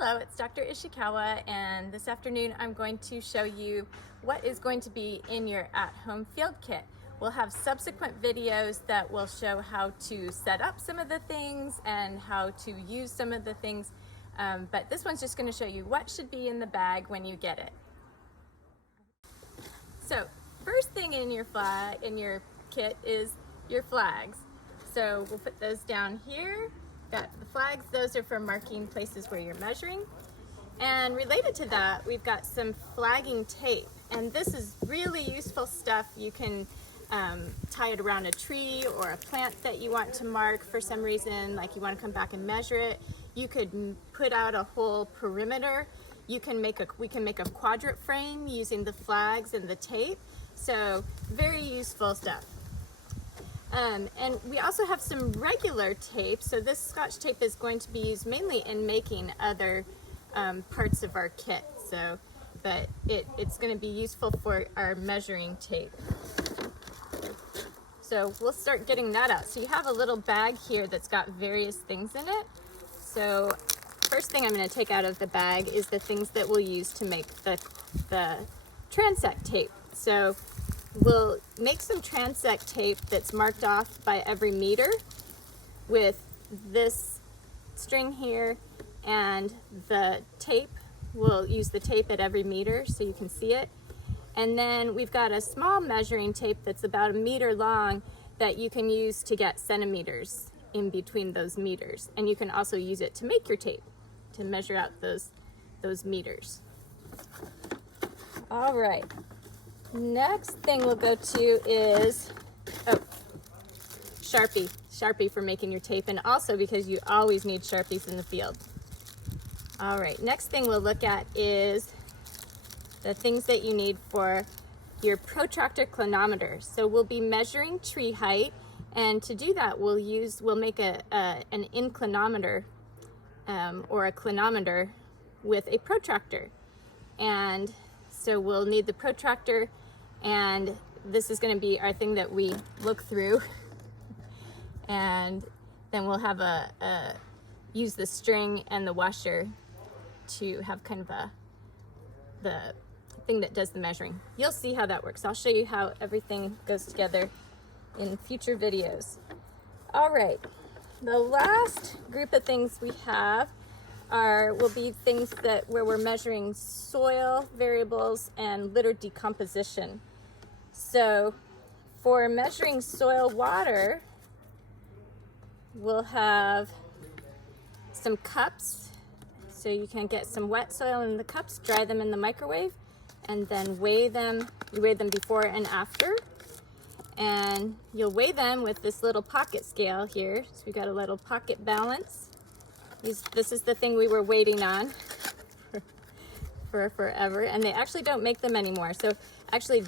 Hello, it's Dr. Ishikawa, and this afternoon I'm going to show you what is going to be in your at-home field kit. We'll have subsequent videos that will show how to set up some of the things and how to use some of the things, but this one's just going to show you what should be in the bag when you get it. So first thing in your kit is your flags. So we'll put those down here. Got the flags, those are for marking places where you're measuring. And related to that, we've got some flagging tape. And this is really useful stuff. You can tie it around a tree or a plant that you want to mark for some reason, like you want to come back and measure it. You could put out a whole perimeter. We can make a quadrant frame using the flags and the tape. So very useful stuff. And we also have some regular tape. So this Scotch tape is going to be used mainly in making other parts of our kit. But it's going to be useful for our measuring tape. So we'll start getting that out. So you have a little bag here that's got various things in it. So first thing I'm going to take out of the bag is the things that we'll use to make the transect tape. So we'll make some transect tape that's marked off by every meter with this string here, and the tape, we'll use the tape at every meter so you can see it. And then we've got a small measuring tape that's about 1 meter long that you can use to get centimeters in between those meters. And you can also use it to make your tape, to measure out those meters. All right. Next thing we'll go to is Sharpie for making your tape, and also because you always need Sharpies in the field. All right, next thing we'll look at is the things that you need for your protractor clinometer. So we'll be measuring tree height, and to do that we'll make an inclinometer or a clinometer with a protractor. And so we'll need the protractor, and this is going to be our thing that we look through. And then we'll have use the string and the washer to have kind of the thing that does the measuring. You'll see how that works. I'll show you how everything goes together in future videos. All right, the last group of things we have will be things where we're measuring soil variables and litter decomposition. So for measuring soil water, we'll have some cups. So you can get some wet soil in the cups, dry them in the microwave, and then weigh them. You weigh them before and after. And you'll weigh them with this little pocket scale here. So we've got a little pocket balance. This is the thing we were waiting on for forever, and they actually don't make them anymore. So actually,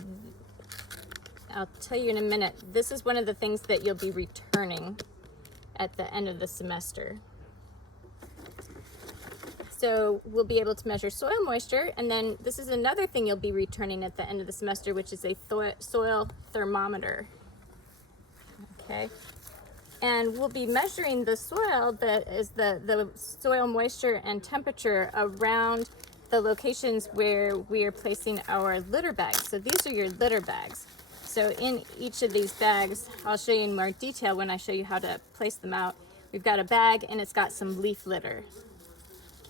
I'll tell you in a minute, this is one of the things that you'll be returning at the end of the semester. So we'll be able to measure soil moisture, and then this is another thing you'll be returning at the end of the semester, which is a soil thermometer. Okay. And we'll be measuring the soil, that is the soil moisture and temperature around the locations where we are placing our litter bags. So these are your litter bags. So in each of these bags, I'll show you in more detail when I show you how to place them out. We've got a bag and it's got some leaf litter.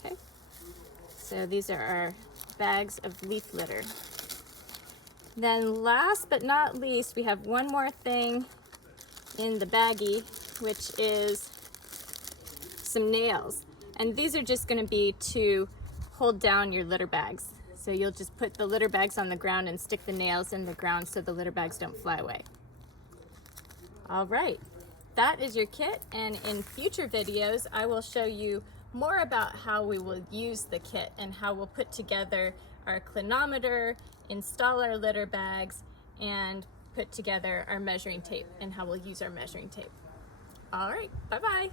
Okay. So these are our bags of leaf litter. Then last but not least, we have one more thing in the baggie, which is some nails. And these are just going to be to hold down your litter bags. So you'll just put the litter bags on the ground and stick the nails in the ground so the litter bags don't fly away. All right, that is your kit, and in future videos I will show you more about how we will use the kit and how we'll put together our clinometer, install our litter bags, and put together our measuring tape and how we'll use our measuring tape. All right, bye-bye.